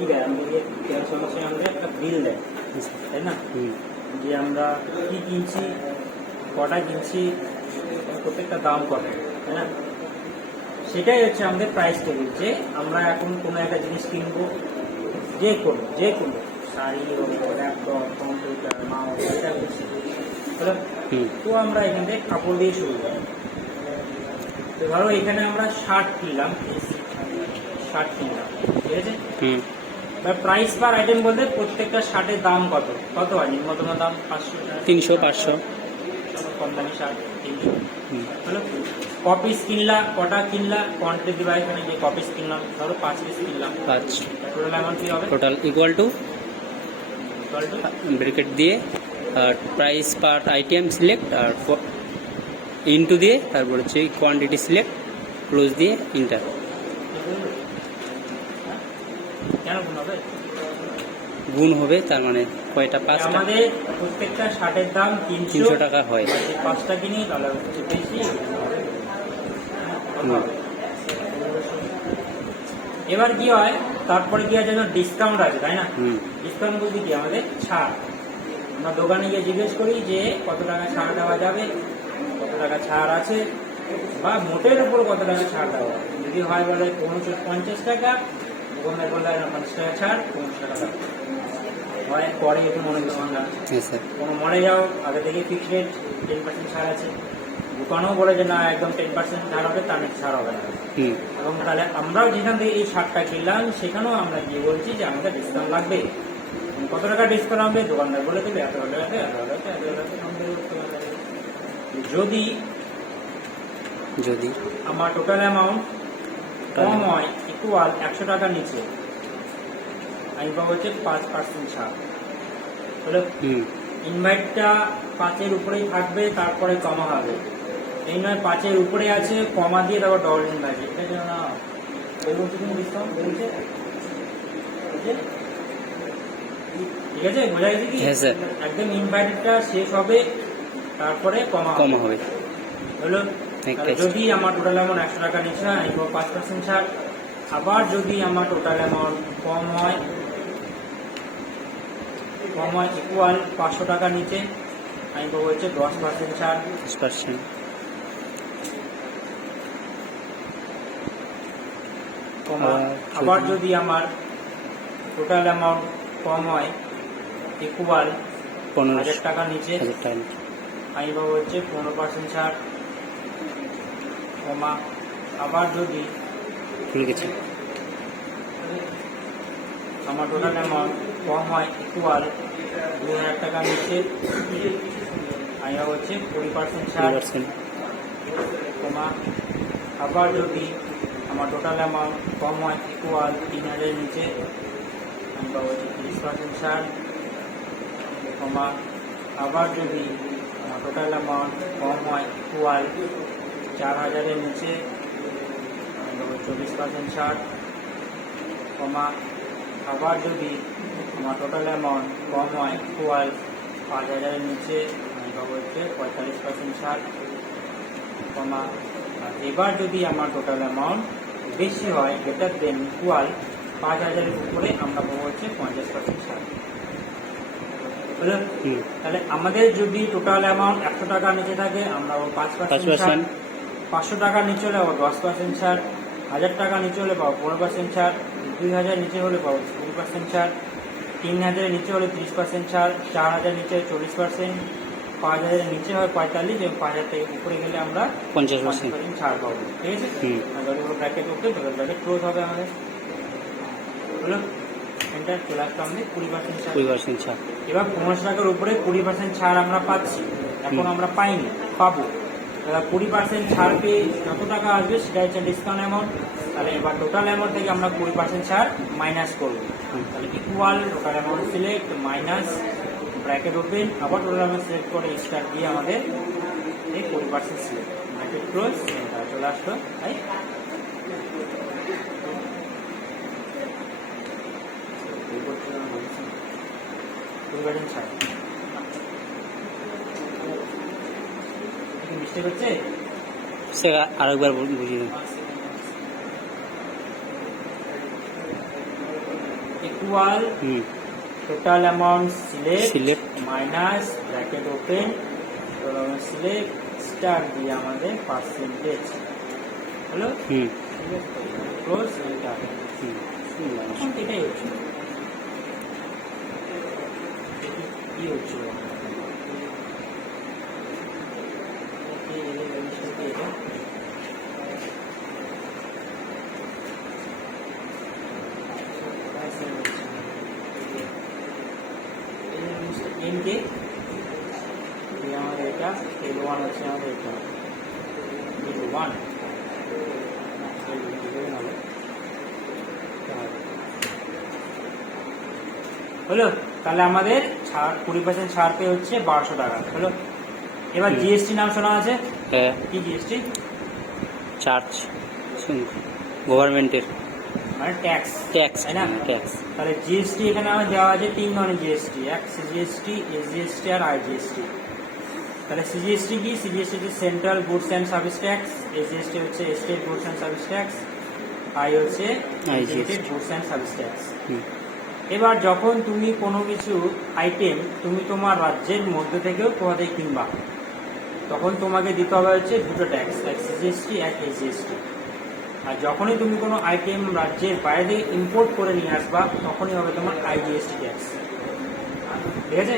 কি দেয় আমাদের সমস্যায় আমাদের একটা বিল দেয়, তাই না? যে আমরা কি কিনছি, কটা কিনছি, প্রত্যেকটা দাম কত, তাই না? সেটাই হচ্ছে আমাদের প্রাইস টেবিল। যে আমরা এখন কোনো একটা জিনিস কিনবো, যে কোনো শাড়ি হোক, ল্যাপটপ, কম্পিউটার, মাউস, এটা করছি, তো আমরা এখান থেকে কাপড় দিয়ে শুরু করি। তো ধরো এখানে আমরা শার্ট কিনলাম, ঠিক আছে? প্রাইস পার আইটেম বলতে প্রত্যেকটা শার্টের দাম কত হয়? নিম্নতম দাম 500, 300, 500। কম দামি শার্ট 300। হলো কপিস কিনলা, কটা কিনলা, কোয়ান্টিটি দিবা এখানে, যে কপিস কিনলাম ধরো 5 পিস কিনলাম, 5। টোটাল অ্যামাউন্ট কি হবে? টোটাল ইকুয়াল টু ব্র্যাকেট দিয়ে আর প্রাইস পার আইটেম সিলেক্ট আর ইনটু দিয়ে তারপর হচ্ছে কোয়ান্টিটি সিলেক্ট ক্লোজ দিয়ে ইন্টার। কেন গুণ হবে? গুণ হবে, তার মানে কয়টা? 5টা। আমাদের প্রত্যেকটা শার্টের দাম 300 টাকা হয়। 5টা কিনি তাহলে হচ্ছে বেশি। এবার কি হয়, তারপরে কি আছে, ডিসকাউন্ট আছে, তাই না? ডিসকাউন্ট বলতে কি, আমাদের ছাড়। আমরা দোকানে গিয়ে জিজ্ঞেস করি যে কত টাকা ছাড় দেওয়া যাবে, কত টাকা ছাড় আছে, বা মোটের উপর কত টাকা ছাড় দেওয়া। যদি হয় বলে 50 টাকা, দোকানদার বলে 50 টাকা ছাড়, 50 টাকা দাও। হয় পরে একটু মনে দোকান কোনো মনে যাও, আগে থেকে ফিক্স রেট 10% ছাড় আছে, দোকানেও বলে যে না একদম 10% ছাড় হবে, তার ছাড় হবে না। এবং তাহলে আমরাও যেখান থেকে এই শার্টটা কিনলাম সেখানেও আমরা গিয়ে বলছি যে আমাদের ডিসকাউন্ট লাগবে। কত টাকা ডিসকাউন্ট হবে? দোকানদার বলে দেবে এত টাকাতে, যদি আমার টোটাল অ্যামাউন্ট কম হয় ইকুয়াল 100 টাকার নিচে, আমি পাবো হচ্ছে 5% ছাড়। হলো ইনভাইটটা 5-এর উপরেই থাকবে, তারপরে কমা হবে। এই নয় 5-এর উপরে আছে, কমা দিয়ে তারপর ডবল ইনভাইট, এটা যেন না ডিসকাউন্ট বলছে। ঠিক আছে, বোঝা গেছে কি? একদম ইনভাইটটা শেষ হবে, তারপরে কমা হবে। হলো যদি আমার টোটাল অ্যামাউন্ট 100 টাকা নিচে, আমি পাবো 5% ছাড়। আবার যদি আমার টোটাল অ্যামাউন্ট কম হয় ইকুয়াল 500 টাকা নিচে, আমি পাবো হচ্ছে 10% ছাড়। 10%। আবার যদি আমার টোটাল অ্যামাউন্ট কম হয় ইকুয়াল 1000 টাকা নিচে, আমি পাবো হচ্ছে 15% ছাড়। কমা আবার যদি আমার টোটাল অ্যামাউন্ট কম হয় ইকুয়াল 2000 টাকা নিচে, আমি পাবো হচ্ছে 20% ছাড়। কমা আবার যদি আমার টোটাল অ্যামাউন্ট কম হয় ইকুয়াল 3000 নিচে, আমি পাবো হচ্ছে 30% ছাড়। কমা আবার যদি আমার টোটাল অ্যামাউন্ট কম হয় ইকুয়াল 4000 নিচে, আমি পাবো 24% ছাড়। কমা আবার যদি আমার টোটাল অ্যামাউন্ট কম হয় ইকুয়াল 5000 নিচে, আমি পাবো হচ্ছে 45% ছাড়। কমা এবার যদি আমার টোটাল অ্যামাউন্ট বেশি হয়, গ্রেটার দেন ইকুয়াল 5000 উপরে, আমরা পাবো হচ্ছে 50% ছাড়। বুঝলো? তাহলে আমাদের যদি টোটাল অ্যামাউন্ট 100 টাকা নিচে থাকে, আমরা 5% ছাড়। 500 টাকা নিচে হলে পাবো 10% ছাড়। 1000 টাকা নিচে হলে পাবো 15% ছাড়। 2000 নিচে হলে পাবো 20% ছাড়। 3000 নিচে হলে 30% ছাড়। 4000 নিচে 40%। 5000 নিচে হয় 45, এবং 5000 থেকে উপরে গেলে আমরা 50% ছাড় পাবো। ঠিক আছে, ব্র্যাকেট ওকে, ব্র্যাকেট ক্লোজ হবে আমাদের। হলো এন্টার, চলে আসতো আমাদের 20% ছাড়। এবার 1500 টাকার উপরে 20% ছাড় আমরা পাচ্ছি, এখন আমরা পাইনি, পাবো। তাহলে 20% ছাড় পেয়ে যত টাকা আসবে সেটা হচ্ছে ডিসকাউন্ট অ্যামাউন্ট। তাহলে এবার টোটাল অ্যামাউন্ট থেকে আমরা 20% ছাড় মাইনাস করবো। তাহলে equal total amount select minus bracket open, আবার টোটাল অ্যামাউন্ট সিলেক্ট করে স্টার দিয়ে আমাদের এই 20% সিলেক্ট, ব্র্যাকেট ক্লোজ, চলে আসলো। তাই মিস্টেক হচ্ছে, আরেকবার বুঝিয়ে equal hmm total amount select select minus bracket open select star দিয়ে আমাদের পার্সেন্টেজ হলো হুম ক্লোজ এন্টার। হুম এখন এটাই হচ্ছে কি হচ্ছিল এনকে আমাদের এটা L1 হচ্ছে আমাদের এটা L1 হলো। তাহলে আমাদের ছাড় 20% ছাড় পে হচ্ছে 1200 টাকা হলো। এবার জিএসটি নাম শোনা আছে? হ্যাঁ কি জিএসটি? চার্জ গভর্নমেন্টের মানে ট্যাক্স, ট্যাক্স তাই না? ট্যাক্স তাহলে জিএসটি এখানে আমার দেওয়া আছে 3 ধরনের জিএসটি, এক সিজিএসটি, এসজিএসটি আর আইজিএসটি। তাহলে সিজিএসটি কি? সিজিএসটি হচ্ছে central goods and service tax, SGST হচ্ছে state goods and service tax, I হচ্ছে state goods and service tax. এবার যখন তুমি কোনো কিছু আইটেম তুমি তোমার রাজ্যের মধ্যে থেকেও কোথা থেকে কিনবা, তখন তোমাকে দিতে হবে হচ্ছে দুটো ট্যাক্স, এক সিজিএসটি এক এসজিএসটি। আর যখনই তুমি কোনো আইটেম রাজ্যের বাইরে থেকে ইম্পোর্ট করে নিয়ে আসবা, তখনই হবে তোমার আইজিএসটি ট্যাক্স, ঠিক আছে?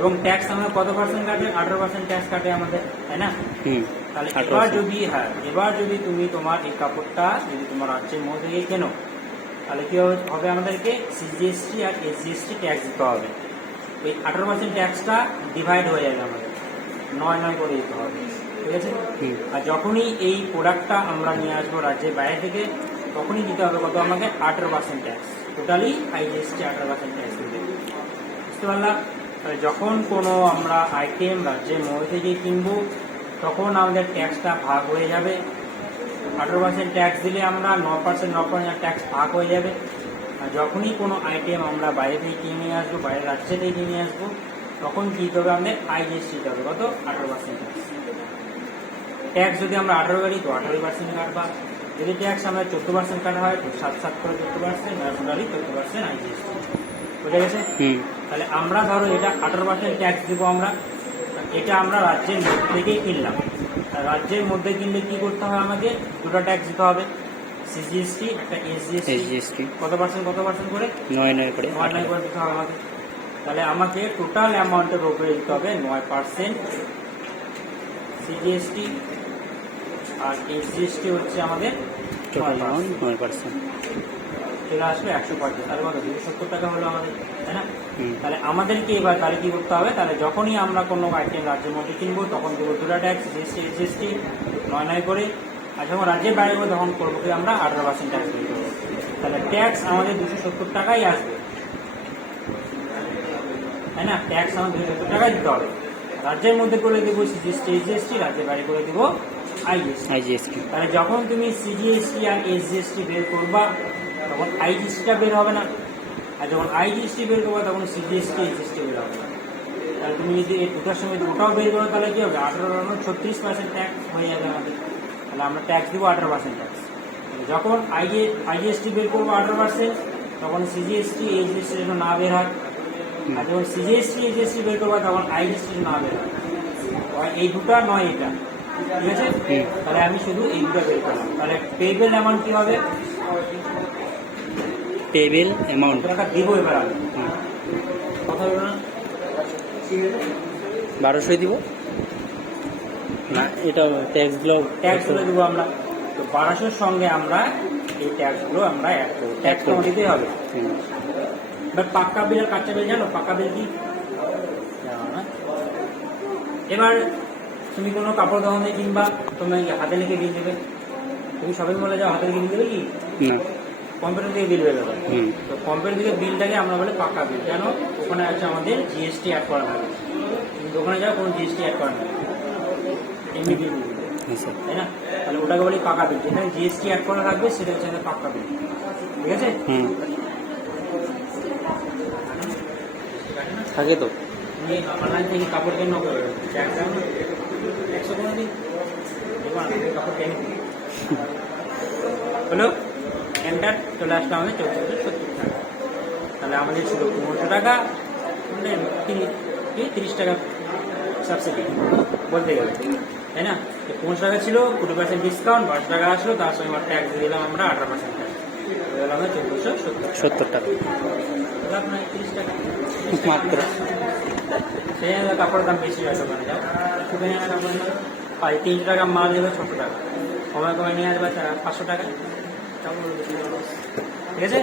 এবং ট্যাক্স আমরা কত পার্সেন্ট কাটে? 18% ট্যাক্স কাটে আমাদের, তাই না? তাহলে এবার যদি তুমি তোমার এই কাপড়টা যদি তোমার রাজ্যের মধ্যে থেকে কেনো, তাহলে কি হবে? আমাদেরকে সিজিএসটি আর এসজিএসটি ট্যাক্স দিতে হবে। ওই 18% ট্যাক্সটা ডিভাইড হয়ে যাবে আমাদের, 9 করে দিতে হবে, ঠিক আছে? আর যখনই এই প্রোডাক্টটা আমরা নিয়ে আসবো রাজ্যের বাইরে থেকে, তখনই দিতে হবে কত? আমাকে 18% ট্যাক্স, টোটালি আইজিএসটি 18% ট্যাক্স দিতে, বুঝতে পারলাম? তাহলে যখন কোনো আমরা আইটেম রাজ্যের মধ্যে থেকে কিনবো, তখন আমাদের ট্যাক্সটা ভাগ হয়ে যাবে। 18% ট্যাক্স দিলে আমরা 9% ট্যাক্স ভাগ হয়ে যাবে। আর যখনই কোনো আইটেম আমরা বাইরে থেকে কিনে নিয়ে আসবো, বাইরের রাজ্য থেকে কিনে নিয়ে আসবো, তখন কি হবে? আমাদের আইজিএসটি দিতে হবে কত? 18% ট্যাক্স। ট্যাক্স যদি আমরা 18 কাটি তো 18% কাটবা, যদি ট্যাক্স আমরা 14% কাটা হয় তো 7 করে 14%, আর টোটালি 14% আইজিএসটি, বুঝে গেছে? তাহলে আমরা ধরো এটা 18% ট্যাক্স দিব আমরা, এটা আমরা রাজ্যের মধ্যে থেকেই কিনলাম। রাজ্যের মধ্যে কিনলে কি করতে হবে? আমাকে দুটো ট্যাক্স দিতে হবে, সিজিএসটি একটা এসজিএসটি। কত পার্সেন্ট করে? 9 করে দিতে হবে আমাকে। তাহলে আমাকে টোটাল অ্যামাউন্টের উপরে দিতে হবে 9% সিজিএসটি, আর এসজিএসটি হচ্ছে আমাদের টোটাল অ্যামাউন্ট 9%। চলে আসবে 100%। তাহলে কত? 270 টাকা হলো আমাদের, তাই না? তাহলে আমাদেরকে এবার তাহলে কি করতে হবে? তাহলে যখনই আমরা কোনো আইটেম রাজ্যের মধ্যে কিনবো, তখন দেবো দুটো ট্যাক্স, জিএসটি এসজিএসটি 9 করে। আর যখন রাজ্যের বাইরে করবো, তখন করবো কি আমরা 18% ট্যাক্স পে করবো। তাহলে ট্যাক্স আমাদের 270 টাকাই আসবে, তাই না? ট্যাক্স আমাদের 270 টাকাই দিতে হবে। রাজ্যের মধ্যে করে দেবো সিজিএসটি এসজিএসটি, রাজ্যের বাইরে করে দেবো আইজিএসটি। তাহলে যখন তুমি সিজিএসটি আর এসজিএসটি বের করবা, তখন আইজিএসটিটা বের হবে না, আর যখন আইজিএসটি বের করবে তখন সিজিএসটি এসজিএসটি বের হবে না। তাহলে তুমি যদি এই দুটার সঙ্গে ওটাও বের করো, তাহলে কি হবে? 36% ট্যাক্স হয়ে যাবে আমাদের। তাহলে আমরা ট্যাক্স দিব 18% ট্যাক্স। যখন আইজিএসটি বের করবো 18%, তখন সিজিএসটি এসজিএসটি যেন না বের হয়। আর যখন সিজিএসটি এসজিএসটি বের করবো, তখন আইজিএসটি না বের হয়। এই দুটা নয় এটা, ঠিক আছে? তাহলে আমি শুধু এই দুটো বের করলাম। তাহলে পেবেল অ্যামাউন্ট কি হবে? টেবিল অ্যামাউন্ট টাকা দিব এবার আমি কথা বলবো না, 1200 দিব না, এটা ট্যাক্সগুলো দিব আমরা। তো 1200-র সঙ্গে আমরা এই ট্যাক্সগুলো আমরা অ্যাড করবো, ট্যাক্স তো দিতেই হবে। এবার পাক্কা বিল আর কাঁচা বিল জানো? পাক্কা বিল কি? এবার তুমি কোনো কাপড় দোকানে কিনবা, তুমি হাতে লিখে বিল দেবে। তুমি শপিং মলে যাও, হাতে লিখে বিল দেবে কি? না, কম্পিউটার থেকে বিল বেরোবে। তো কম্পিউটার থেকে বিলটাকে আমরা বলি পাক্কা বিল। কেন? ওখানে আছে আমাদের জিএসটি অ্যাড করা হবে। তুমি দোকানে যাও, কোনো জিএসটি অ্যাড করা হবে, এমনি বিল দিবে, তাই না? তাহলে ওটাকে বলি পাকা বিল। যেখানে জিএসটি অ্যাড করা থাকবে সেটা হচ্ছে আমাদের পাক্কা বিল, ঠিক আছে? থাকে তো। তুমি অনলাইন থেকে কাপড় কেন ট্যাক্স 100 করে দিই, কাপড় কেন হলো এন্টার চলে আসলো আমাদের 1470 টাকা। তাহলে আমাদের ছিল 1500 টাকা, মানে 30 টাকা সাবসিডি বলতে গেলে, তাই না? 1500 টাকা ছিল, 20% ডিসকাউন্ট, 1200 টাকা আসলো, তার সঙ্গে আমার ট্যাক্স দিয়ে দিলাম আমরা 18%, হয়ে গেল আমরা 1470 টাকা আপনার 30 টাকা মাত্র। সেই জন্য কাপড়ের দাম বেশি হয় দোকানে যাও, সেখানে কাপড় 300 টাকা মাল নেবে 600 টাকা, কমায় কমায় নিয়ে আসবে 500 টাকা, ঠিক আছে?